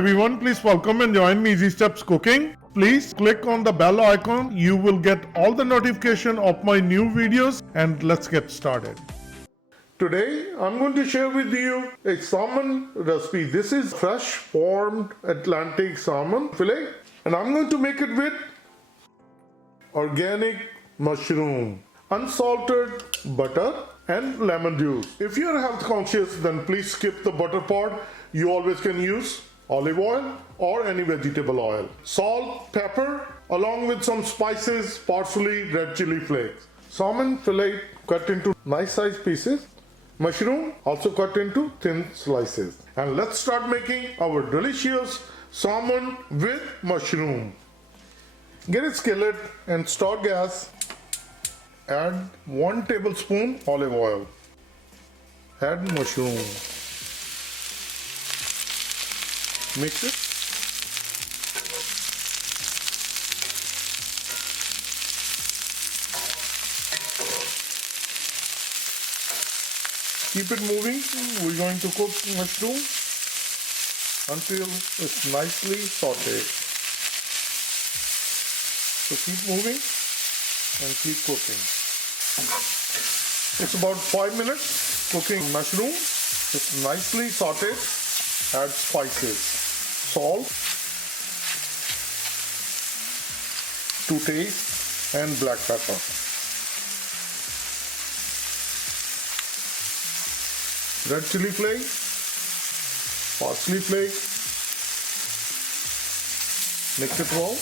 everyone, please welcome and join me Easy Steps Cooking. Please click on the bell icon. You will get all the notification of my new videos and let's get started. Today I'm going to share with you a salmon recipe. This is fresh farmed Atlantic salmon fillet and I'm going to make it with organic mushroom, unsalted butter and lemon juice. If you are health conscious, then please skip the butter part. You always can use olive oil or any vegetable oil. Salt, pepper, along with some spices, parsley, red chili flakes. Salmon fillet cut into nice sized pieces. Mushroom also cut into thin slices. And let's start making our delicious salmon with mushroom. Get a skillet and start gas. Add 1 tablespoon olive oil. Add mushroom. Mix it. Keep it moving. We're going to cook mushroom until it's nicely sauteed. So keep moving and keep cooking. It's about 5 minutes cooking mushroom. It's nicely sauteed. Add spices, salt to taste and black pepper. Red chili flake, parsley flake. Mix it well.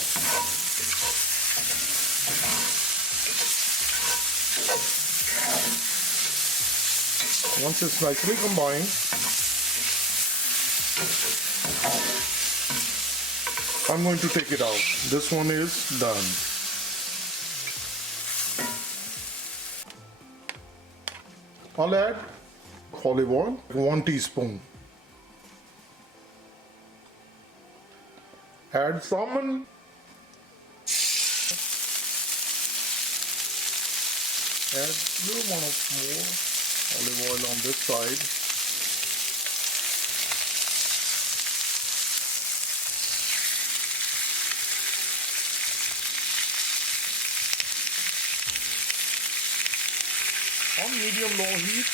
Once it's nicely combined, I'm going to take it out. This one is done. I'll add olive oil, 1 teaspoon. Add salmon. Add a little amount of more olive oil on this side. On medium-low heat,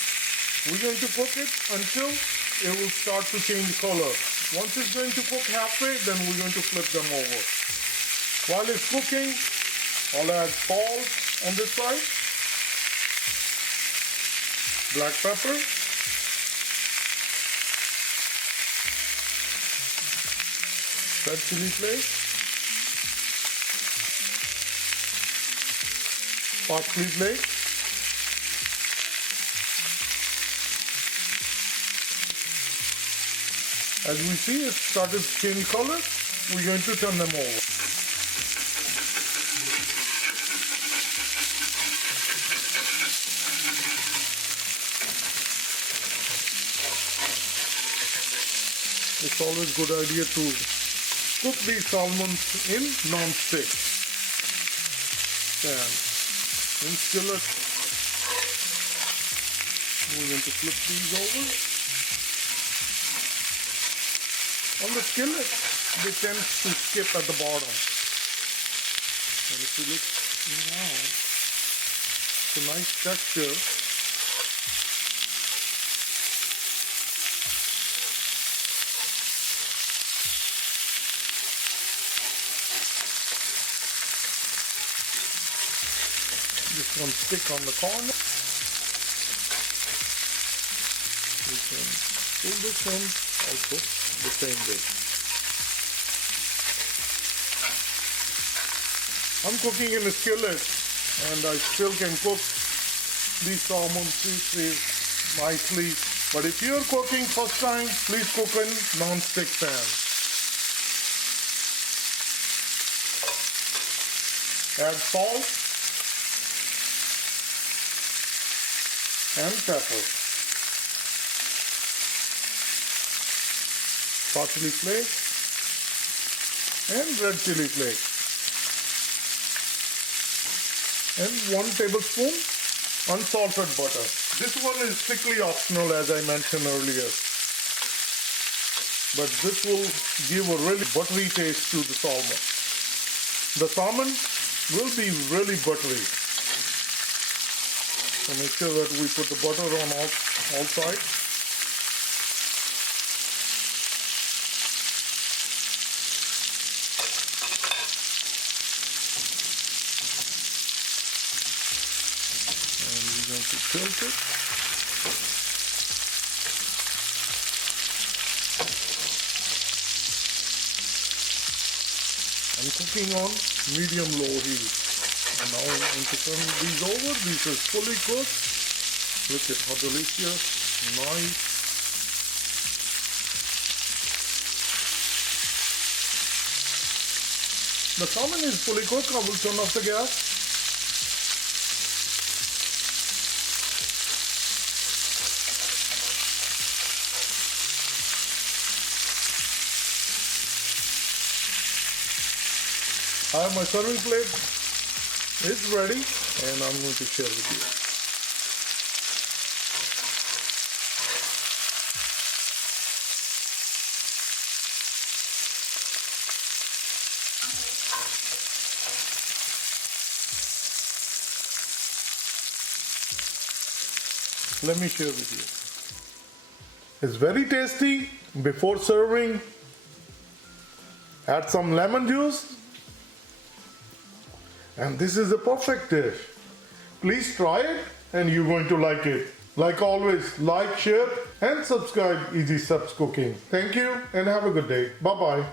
we're going to cook it until it will start to change color. Once it's going to cook halfway, then we're going to flip them over. While it's cooking, I'll add salt on this side, black pepper, red chili flakes, parsley flakes, as we see it started to change color, we're going to turn them over. It's always a good idea to cook these salmons in non-stick pan. In skillet, we're going to flip these over. On the skillet, they tend to skip at the bottom. And if you look now, it's a nice texture. This one stick on the corner. We can pull this one also the same way. I'm cooking in a skillet and I still can cook these salmon pieces nicely. But if you're cooking first time, please cook in non-stick pan. Add salt and pepper. Parsley flakes and red chili flakes. And 1 tablespoon unsalted butter. This one is strictly optional, as I mentioned earlier. but this will give a really buttery taste to the salmon. The salmon will be really buttery. So make sure that we put the butter on all sides. And we're going to tilt it. I'm cooking on medium-low heat. And now I'm going to turn these over. This is fully cooked. Look at how delicious, nice. The salmon is fully cooked. I will turn off the gas. I have my serving plate. It's ready and I'm going to share with you. Let me share with you. It's very tasty. Before serving, add some lemon juice. And this is a perfect dish. Please try it and you're going to like it. Like always, like, share and subscribe Easy Steps Cooking. Thank you and have a good day. Bye-bye.